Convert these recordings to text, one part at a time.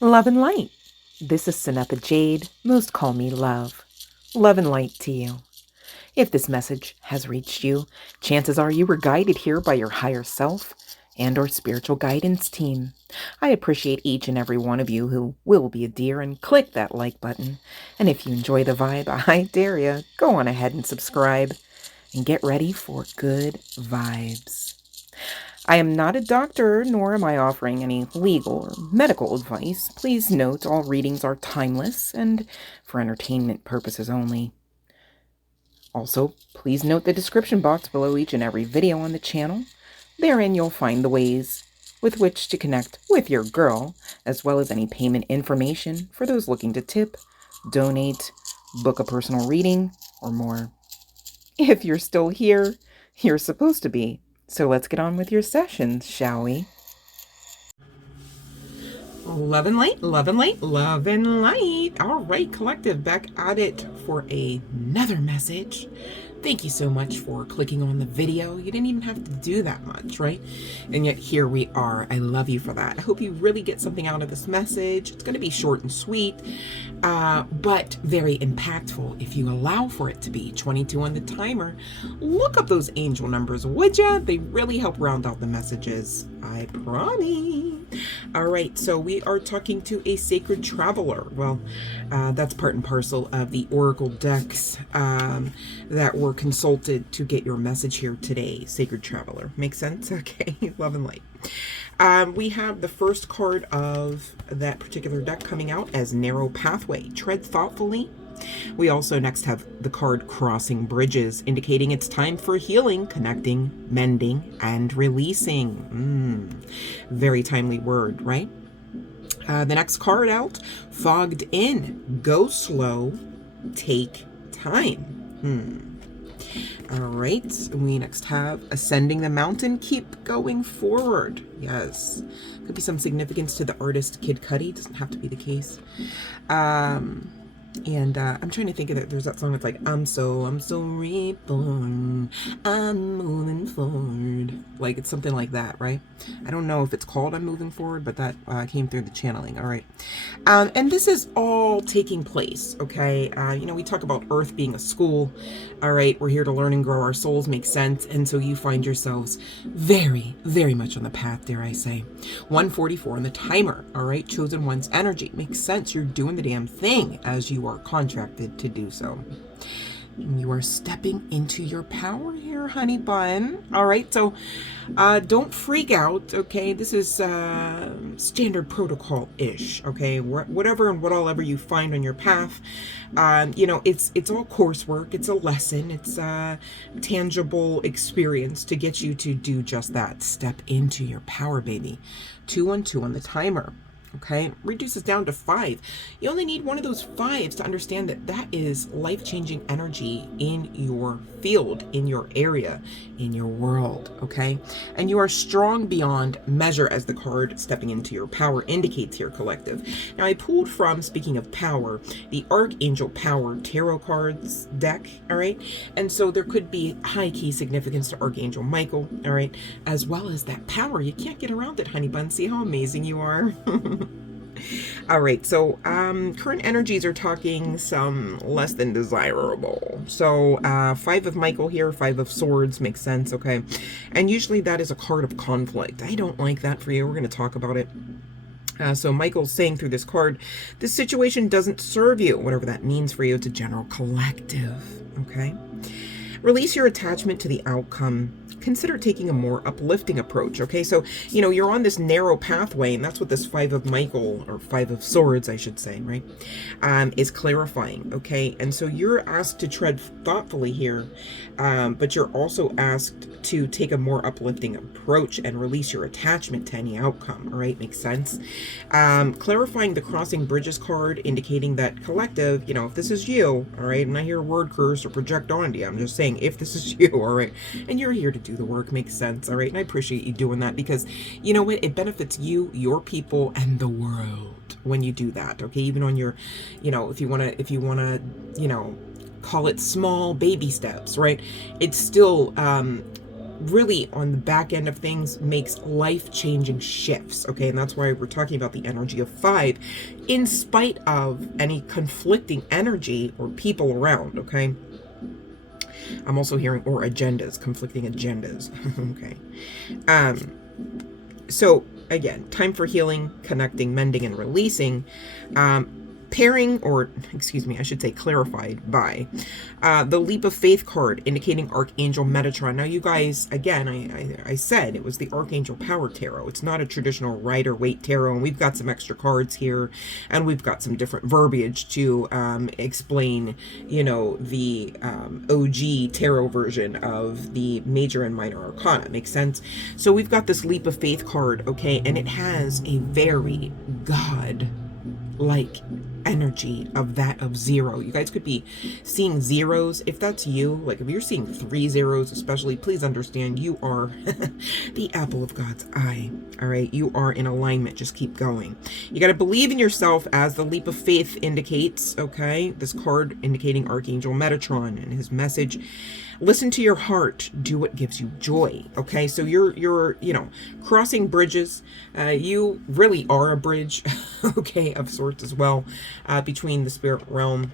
Love and light. This is CYNETHA Jade. Most call me Love. Love and light to you. If this message has reached you, chances are you were guided here by your higher self and or spiritual guidance team. I appreciate each and every one of you who will be a dear and click that like button. And if you enjoy the vibe, I dare you, go on ahead and subscribe and get ready for good vibes. I am not a doctor, nor am I offering any legal or medical advice. Please note all readings are timeless and for entertainment purposes only. Also, please note the description box below each and every video on the channel. Therein you'll find the ways with which to connect with your girl, as well as any payment information for those looking to tip, donate, book a personal reading, or more. If you're still here, you're supposed to be. So let's get on with your sessions, shall we? Love and light, love and light, love and light. All right, collective, back at it for another message. Thank you so much for clicking on the video. You didn't even have to do that much, right? And yet here we are. I love you for that. I hope you really get something out of this message. It's going to be short and sweet, but very impactful if you allow for it to be. 22 on the timer. Look up those angel numbers, would ya? They really help round out the messages. I promise. All right, so we are talking to a sacred traveler. Well, that's part and parcel of the oracle decks that were consulted to get your message here today. Sacred traveler. Makes sense? Okay, love and light. We have the first card of that particular deck coming out as Narrow Pathway. Tread thoughtfully. We also next have the card Crossing Bridges, indicating it's time for healing, connecting, mending, and releasing. Very timely word, right? The next card out, Fogged In. Go slow, take time. All right, we next have Ascending the Mountain. Keep going forward. Yes. Could be some significance to the artist Kid Cudi. Doesn't have to be the case. And I'm trying to think of it. There's that song that's like, I'm so reborn, I'm moving forward. Like, it's something like that, right? I don't know if it's called I'm Moving Forward, but that came through the channeling. All right. And this is all taking place, okay? You know, we talk about Earth being a school. All right, we're here to learn and grow our souls, makes sense. And so you find yourselves very, very much on the path, dare I say. 144 on the timer, all right? Chosen one's energy. Makes sense. You're doing the damn thing as you are contracted to do so. You are stepping into your power here, honey bun. All right, so don't freak out, okay? This is standard protocol-ish, okay? Whatever and what all ever you find on your path, you know, it's all coursework. It's a lesson. It's a tangible experience to get you to do just that. Step into your power, baby. 212 on the timer. Okay, reduces down to 5. You only need one of those 5s to understand that that is life-changing energy in your field, in your area, in your world, okay? And you are strong beyond measure, as the card stepping into your power indicates here, collective. Now, I pulled from, speaking of power, the Archangel Power Tarot cards deck, all right? And so there could be high-key significance to Archangel Michael, all right? As well as that power. You can't get around it, honey bun. See how amazing you are? All right, so current energies are talking some less than desirable. So 5 of Michael here, 5 of Swords makes sense, okay? And usually that is a card of conflict. I don't like that for you. We're going to talk about it. So Michael's saying through this card, this situation doesn't serve you, whatever that means for you. It's a general collective, okay? Release your attachment to the outcome. consider taking a more uplifting approach. Okay, so you're on this narrow pathway, and that's what this Five of Michael, or Five of Swords I should say, right, is clarifying. Okay, and so you're asked to tread thoughtfully here, but you're also asked to take a more uplifting approach and release your attachment to any outcome. All right, makes sense. Clarifying the crossing bridges card, indicating that collective, if this is you, all right, and I hear a word curse or project onto you, I'm just saying if this is you, all right, and you're here to do the work, makes sense. All right, and I appreciate you doing that, because you know what, it benefits you, your people, and the world when you do that. Okay, even on your, if you want to call it small baby steps, right, it's still really on the back end of things makes life-changing shifts. Okay, and that's why we're talking about the energy of 5 in spite of any conflicting energy or people around. Okay, I'm also hearing or agendas, conflicting agendas. Okay, so again, time for healing, connecting, mending, and releasing. Pairing, or excuse me, I should say clarified by the Leap of Faith card, indicating Archangel Metatron. Now, you guys, again, I said it was the Archangel Power Tarot. It's not a traditional Rider-Waite Tarot, and we've got some extra cards here, and we've got some different verbiage to explain, the OG Tarot version of the Major and Minor Arcana. Makes sense? So we've got this Leap of Faith card, okay, and it has a very God-like energy of that of 0. You guys could be seeing zeros. If that's you, like if you're seeing 3 zeros especially, please understand you are the apple of God's eye. All right, you are in alignment. Just keep going. You got to believe in yourself, as the Leap of Faith indicates. Okay, this card indicating Archangel Metatron and his message: listen to your heart, do what gives you joy. Okay, so you're crossing bridges. You really are a bridge, okay, of sorts as well, between the spirit realm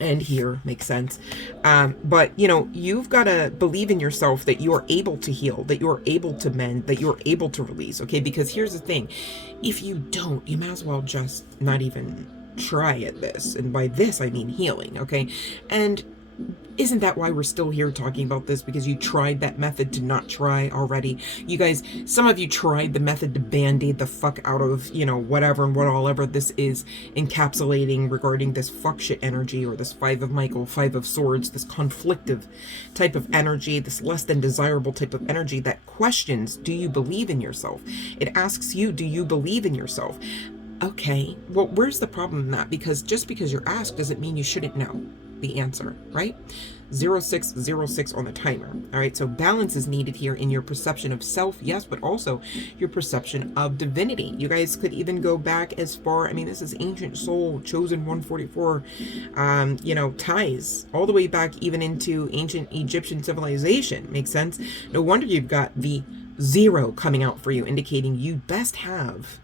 and here. Makes sense. But you've got to believe in yourself that you are able to heal, that you're able to mend, that you're able to release. Okay, because here's the thing: if you don't, you might as well just not even try at this. And by this I mean healing. Okay, and isn't that why we're still here talking about this? Because you tried that method to not try already. You guys, some of you tried the method to band-aid the fuck out of, whatever and what all ever this is encapsulating regarding this fuck shit energy, or this Five of Michael, Five of Swords, this conflictive type of energy, this less than desirable type of energy that questions, do you believe in yourself? It asks you, do you believe in yourself? Okay, well, where's the problem in that? Because just because you're asked doesn't mean you shouldn't know the answer, right? 0606 on the timer. All right, so balance is needed here in your perception of self, yes, but also your perception of divinity. You guys could even go back as far, this is Ancient Soul, Chosen 144, ties all the way back even into ancient Egyptian civilization. Makes sense? No wonder you've got the 0 coming out for you, indicating you best have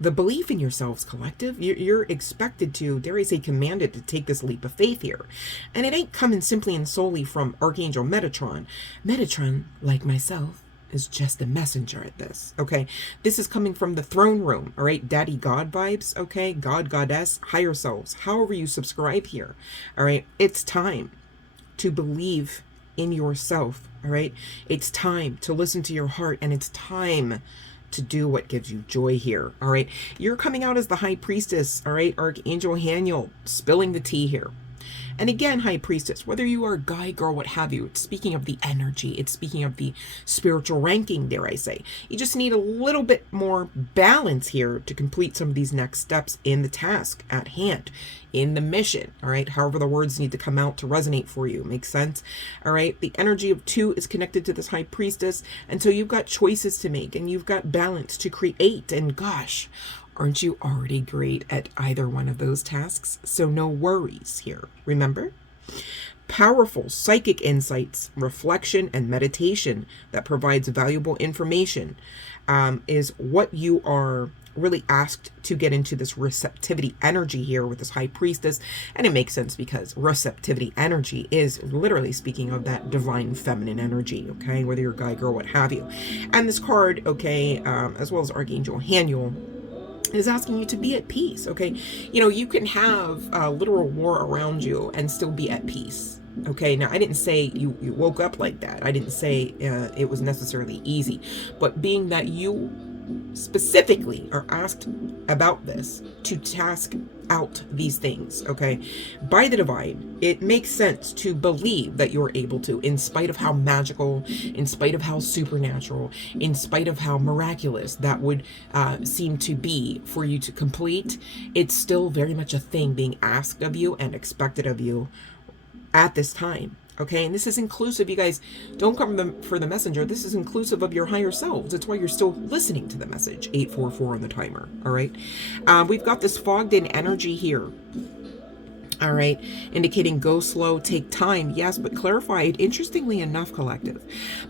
the belief in yourselves, collective. You're expected to, dare I say, commanded to take this leap of faith here. And it ain't coming simply and solely from Archangel Metatron. Metatron, like myself, is just a messenger at this, okay? This is coming from the throne room, all right? Daddy God vibes, okay? God, Goddess, higher selves, however you subscribe here, all right? It's time to believe in yourself, all right? It's time to listen to your heart, and it's time to do what gives you joy here. All right, you're coming out as the High Priestess. All right, Archangel Haniel spilling the tea here. And again, High Priestess, whether you are a guy, girl, what have you, it's speaking of the energy, it's speaking of the spiritual ranking, dare I say. You just need a little bit more balance here to complete some of these next steps in the task at hand, in the mission, all right? However the words need to come out to resonate for you. Makes sense? All right, the energy of 2 is connected to this High Priestess, and so you've got choices to make, and you've got balance to create, and gosh, aren't you already great at either one of those tasks? So no worries here. Remember? Powerful psychic insights, reflection, and meditation that provides valuable information is what you are really asked to get into this receptivity energy here with this High Priestess. And it makes sense because receptivity energy is literally speaking of that divine feminine energy, okay? Whether you're a guy, girl, what have you. And this card, okay, as well as Archangel Haniel, is asking you to be at peace, okay? You can have literal war around you and still be at peace. Okay, now I didn't say you woke up like that. I didn't say it was necessarily easy. But being that you specifically are asked about this to task out these things, okay, by the divine, it makes sense to believe that you're able to, in spite of how magical, in spite of how supernatural, in spite of how miraculous that would seem to be for you to complete. It's still very much a thing being asked of you and expected of you at this time. Okay, and this is inclusive. You guys don't come for the messenger. This is inclusive of your higher selves. That's why you're still listening to the message. 844 on the timer. All right. We've got this fogged in energy here. All right, indicating go slow, take time. Yes, but clarified, interestingly enough, collective,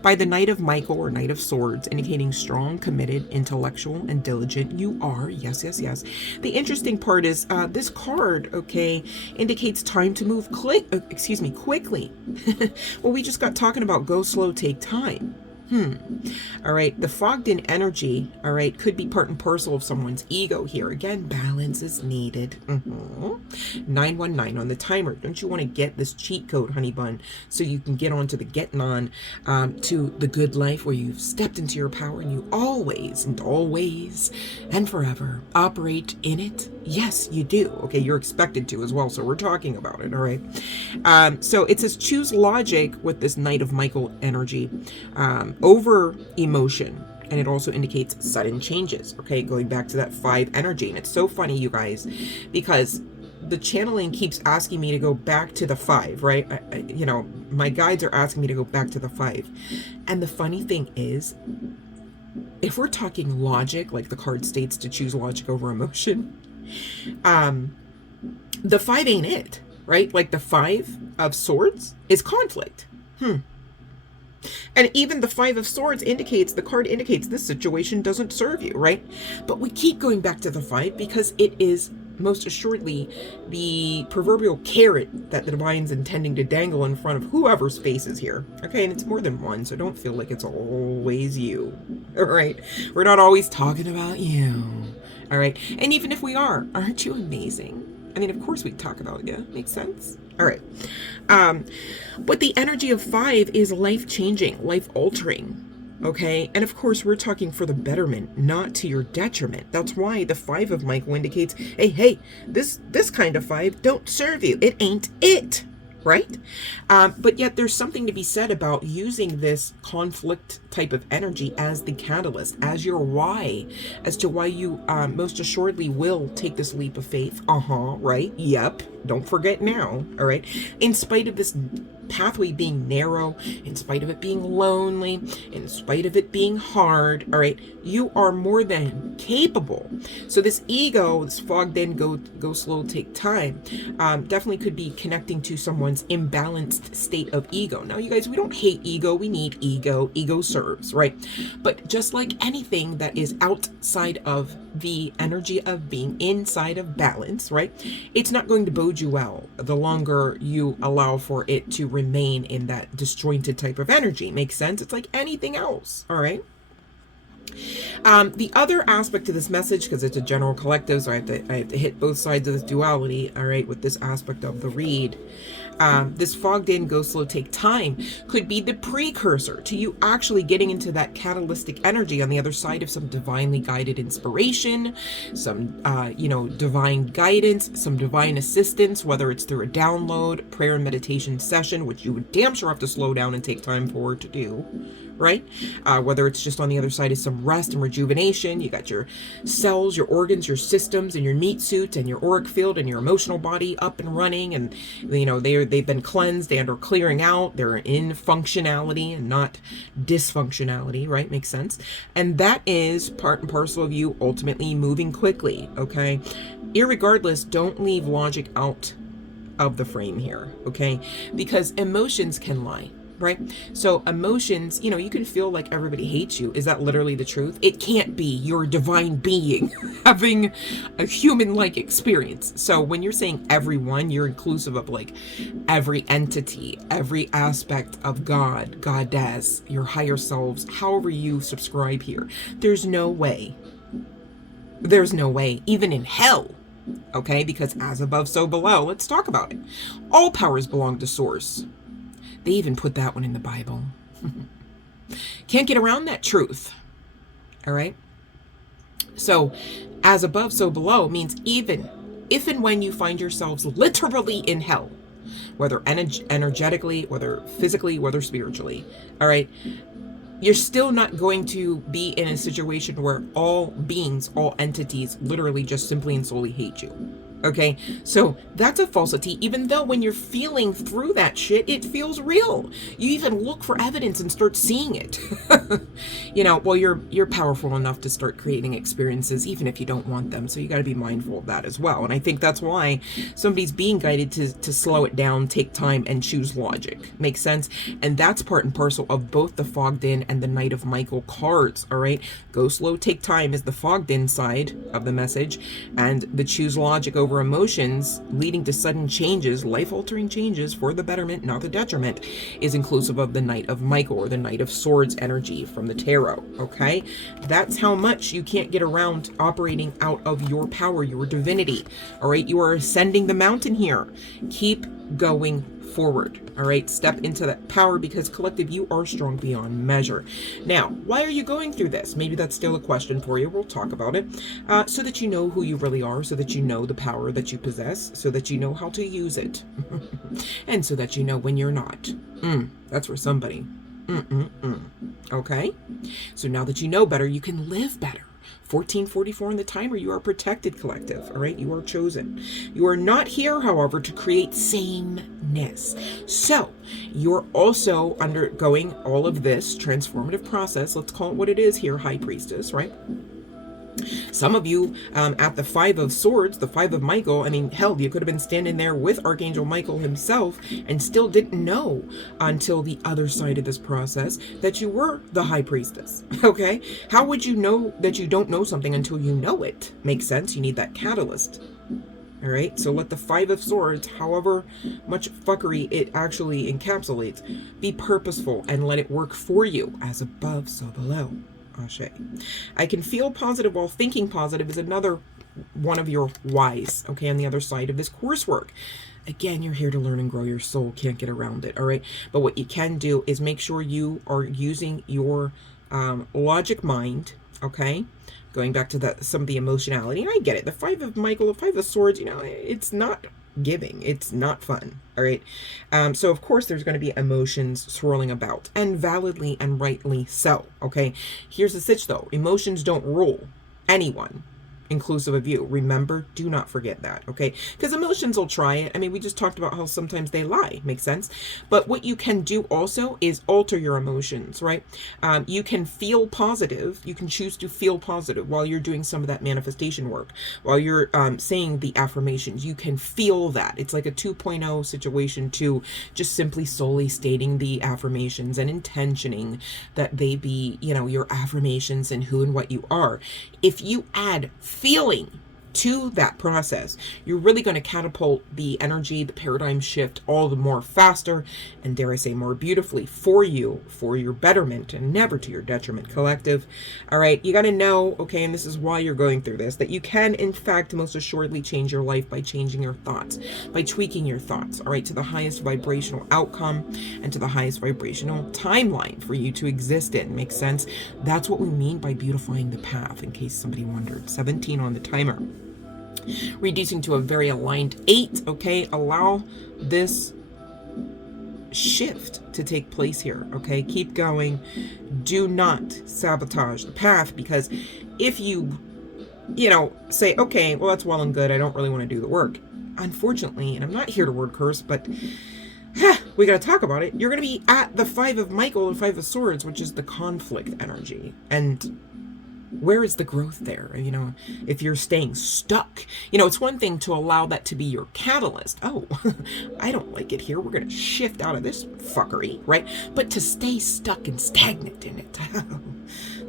by the Knight of Michael or Knight of Swords, indicating strong, committed, intellectual, and diligent. You are, yes, yes, yes. The interesting part is this card, okay, indicates time to move quickly. Well, we just got talking about go slow, take time. All right, the fogged in energy, all right, could be part and parcel of someone's ego here. Again, balance is needed. 919 on the timer. Don't you want to get this cheat code, honey bun, so you can get on to the getting on to the good life where you've stepped into your power and you always and forever operate in it? Yes, you do. Okay, you're expected to as well, so we're talking about it, all right? So it says choose logic with this Knight of Michael energy over emotion, and it also indicates sudden changes. Okay, going back to that 5 energy, and it's so funny, you guys, because the channeling keeps asking me to go back to the 5, right? You know, my guides are asking me to go back to the 5, and the funny thing is, if we're talking logic, like the card states to choose logic over emotion, the 5 ain't it, right? Like the 5 of Swords is conflict. And even the 5 of Swords the card indicates this situation doesn't serve you, right? But we keep going back to the 5 because it is most assuredly the proverbial carrot that the divine's intending to dangle in front of whoever's face is here. Okay, and it's more than one, so don't feel like it's always you. All right, we're not always talking about you. All right, and even if we are, aren't you amazing? I mean, of course we talk about you. Makes sense? All right. But the energy of 5 is life-changing, life-altering. Okay? And of course, we're talking for the betterment, not to your detriment. That's why the 5 of Michael indicates, hey, this kind of 5 don't serve you. It ain't it. Right? But yet there's something to be said about using this conflict type of energy as the catalyst, as your why, as to why you most assuredly will take this leap of faith. Right? Yep. Don't forget now. All right? In spite of this pathway being narrow, in spite of it being lonely, in spite of it being hard, all right, you are more than capable. So this ego, this fogged in, go slow, take time, definitely could be connecting to someone's imbalanced state of ego. Now, you guys, we don't hate ego. We need ego. Ego serves, right? But just like anything that is outside of the energy of being inside of balance, right? It's not going to bode you well the longer you allow for it to remain in that disjointed type of energy. Makes sense? It's like anything else, all right? The other aspect to this message, because it's a general collective, so I have to hit both sides of this duality, all right, with this aspect of the read. This fogged in, go slow, take time could be the precursor to you actually getting into that catalytic energy on the other side of some divinely guided inspiration, some, divine guidance, some divine assistance, whether it's through a download, prayer and meditation session, which you would damn sure have to slow down and take time for to do. Right? Whether it's just on the other side is some rest and rejuvenation. You got your cells, your organs, your systems, and your meat suit, and your auric field, and your emotional body up and running, and they've been cleansed and are clearing out. They're in functionality and not dysfunctionality, right? Makes sense. And that is part and parcel of you ultimately moving quickly. Okay, irregardless, don't leave logic out of the frame here. Okay, because emotions can lie. Right? So emotions, you can feel like everybody hates you. Is that literally the truth? It can't be. You're a divine being having a human-like experience. So when you're saying everyone, you're inclusive of like every entity, every aspect of God, goddess, your higher selves, however you subscribe here. There's no way, even in hell, Okay, because as above, so below. Let's talk about it. All powers belong to Source. They even put that one in the Bible. Can't get around that truth. All right. So, as above, so below means even if and when you find yourselves literally in hell, whether energetically, whether physically, whether spiritually, all right, you're still not going to be in a situation where all beings, all entities literally just simply and solely hate you. Okay, so that's a falsity, even though when you're feeling through that shit, it feels real. You even look for evidence and start seeing it. You know, well, you're powerful enough to start creating experiences, even if you don't want them. So you got to be mindful of that as well. And I think that's why somebody's being guided to slow it down, take time, and choose logic. Makes sense? And that's part and parcel of both the Fogged In and the Knight of Michael cards, all right? Go slow, take time is the Fogged In side of the message, and the choose logic over emotions leading to sudden changes, life-altering changes for the betterment, not the detriment, is inclusive of the Knight of Michael, or the Knight of Swords energy from the tarot. Okay, that's how much you can't get around operating out of your power, your divinity. All right, you are ascending the mountain here. Keep going forward. All right, step into that power, because collective, you are strong beyond measure. Now, why are you going through this? Maybe that's still a question for you. We'll talk about it, so that you know who you really are, so that you know the power that you possess, so that you know how to use it, and so that you know when you're not. That's for somebody. Okay, so now that you know better, you can live better. 1444 in the timer, you are protected, collective. All right, you are chosen. You are not here, however, to create sameness. So you're also undergoing all of this transformative process. Let's call it what it is here, High Priestess, right? Some of you at the Five of Swords, the Five of Michael, I mean, hell, you could have been standing there with Archangel Michael himself and still didn't know until the other side of this process that you were the High Priestess, okay? How would you know that you don't know something until you know it? Makes sense. You need that catalyst. All right, so let the Five of Swords, however much fuckery it actually encapsulates, be purposeful and let it work for you. As above, so below. Ashe. I can feel positive while thinking positive is another one of your whys, okay, on the other side of this coursework. Again, you're here to learn and grow your soul. Can't get around it, all right? But what you can do is make sure you are using your logic mind, okay? Going back to some of the emotionality. And I get it. The Five of Michael, the Five of Swords, you know, it's not giving. It's not fun. All right. So of course there's going to be emotions swirling about, and validly and rightly so. Okay. Here's the sitch though. Emotions don't rule anyone, inclusive of you. Remember, do not forget that, okay? Because emotions will try it. I mean, we just talked about how sometimes they lie. Makes sense? But what you can do also is alter your emotions, right? You can feel positive. You can choose to feel positive while you're doing some of that manifestation work. While you're saying the affirmations, you can feel that. It's like a 2.0 situation to just simply solely stating the affirmations and intentioning that they be, you know, your affirmations and who and what you are. If you add feeling to that process, you're really going to catapult the energy, the paradigm shift all the more faster, and dare I say more beautifully for you, for your betterment, and never to your detriment, collective. All right, you got to know, okay, and this is why you're going through this, that you can in fact most assuredly change your life by changing your thoughts, by tweaking your thoughts, all right, to the highest vibrational outcome and to the highest vibrational timeline for you to exist in. Makes sense? That's what we mean by beautifying the path, in case somebody wondered. 17 on the timer. Reducing to a very aligned 8, okay? Allow this shift to take place here, okay? Keep going. Do not sabotage the path, because if you know, say, okay, well, that's well and good, I don't really want to do the work. Unfortunately, and I'm not here to word curse, but we got to talk about it. You're going to be at the Five of Michael and Five of Swords, which is the conflict energy. And where is the growth there? You know, if you're staying stuck, you know, it's one thing to allow that to be your catalyst. Oh, I don't like it here. We're going to shift out of this fuckery, right? But to stay stuck and stagnant in it,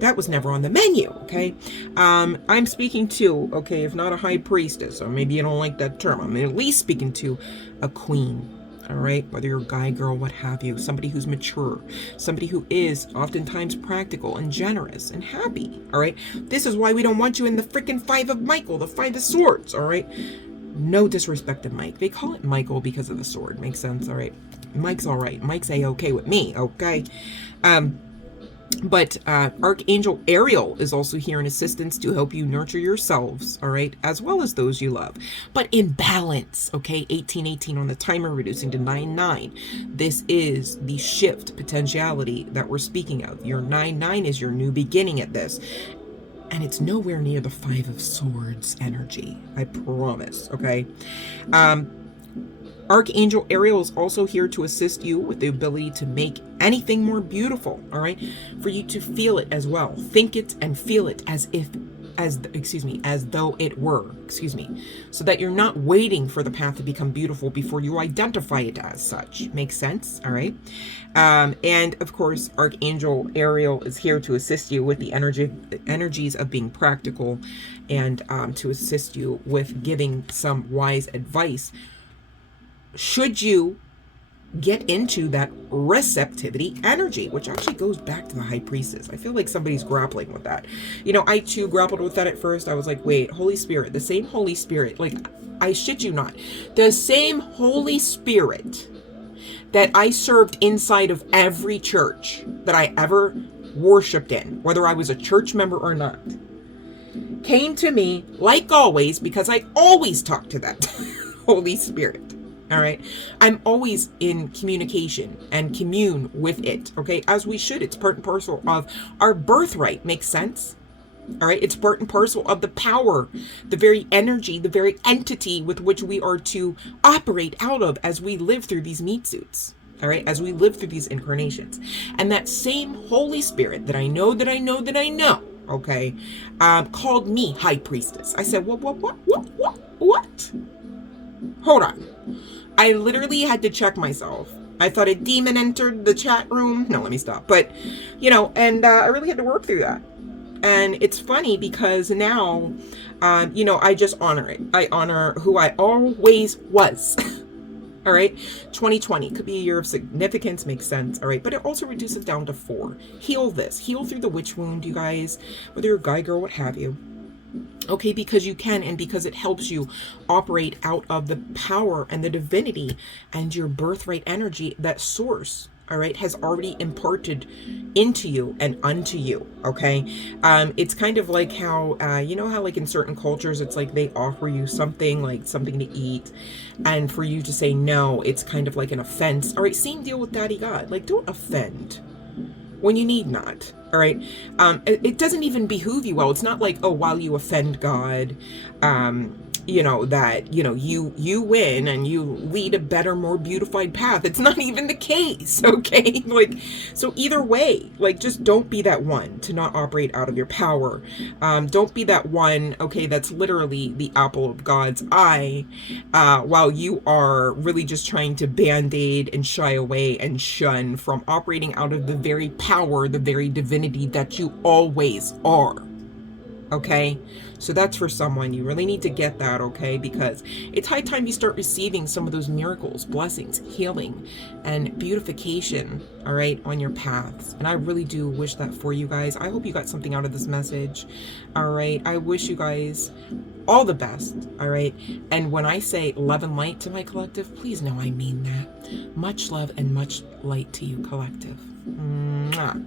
that was never on the menu, okay? I'm speaking to, okay, if not a high priestess, or maybe you don't like that term, I'm at least speaking to a queen, All right, whether you're a guy, girl, what have you, somebody who's mature, somebody who is oftentimes practical and generous and happy. All right, this is why we don't want you in the freaking Five of Michael, the Five of Swords. All right, no disrespect to Mike. They call it Michael because of the sword. Makes sense. All right, Mike's all right. Mike's a-okay with me. Okay. But Archangel Ariel is also here in assistance to help you nurture yourselves, all right, as well as those you love, but in balance. Okay, 1818 on the timer, reducing to 99. This is the shift potentiality that we're speaking of. Your 99 is your new beginning at this, and it's nowhere near the Five of Swords energy, I promise. Okay. Archangel Ariel is also here to assist you with the ability to make anything more beautiful, all right? For you to feel it as well. Think it and feel it as though it were, so that you're not waiting for the path to become beautiful before you identify it as such. Makes sense, all right? And of course, Archangel Ariel is here to assist you with the energies of being practical, and to assist you with giving some wise advice should you get into that receptivity energy, which actually goes back to the High Priestess. I feel like somebody's grappling with that. You know, I too grappled with that at first. I was like, wait, Holy Spirit, the same Holy Spirit, like, I shit you not, the same Holy Spirit that I served inside of every church that I ever worshiped in, whether I was a church member or not, came to me, like always, because I always talk to that Holy Spirit. All right. I'm always in communication and commune with it. Okay. As we should. It's part and parcel of our birthright. Makes sense. All right. It's part and parcel of the power, the very energy, the very entity with which we are to operate out of as we live through these meat suits. All right. As we live through these incarnations. And that same Holy Spirit that I know, okay, called me High Priestess. I said, what? Hold on. I literally had to check myself. I thought a demon entered the chat room. No, let me stop. But, you know, and I really had to work through that. And it's funny because now, you know, I just honor it. I honor who I always was. All right. 2020 could be a year of significance. Makes sense. All right. But it also reduces down to 4. Heal this. Heal through the witch wound, you guys. Whether you're a guy, girl, what have you. Okay, because you can, and because it helps you operate out of the power and the divinity and your birthright energy that source, all right, has already imparted into you and unto you. Okay. It's kind of like how, you know how like in certain cultures, it's like they offer you something, like something to eat, and for you to say no, it's kind of like an offense. All right. Same deal with Daddy God. Like, don't offend when you need not. All right. It doesn't even behoove you well. It's not like, oh, while you offend God, you know, that, you know, you win and you lead a better, more beautified path. It's not even the case. Okay. Like, so either way, like, just don't be that one to not operate out of your power. Don't be that one. Okay. That's literally the apple of God's eye, while you are really just trying to band-aid and shy away and shun from operating out of the very power, the very divinity that you always are. Okay, so that's for someone. You really need to get that, okay, because it's high time you start receiving some of those miracles, blessings, healing, and beautification, all right, on your paths. And I really do wish that for you guys. I hope you got something out of this message, all right. I wish you guys all the best, all right. And when I say love and light to my collective, please know I mean that. Much love and much light to you, collective. Mwah.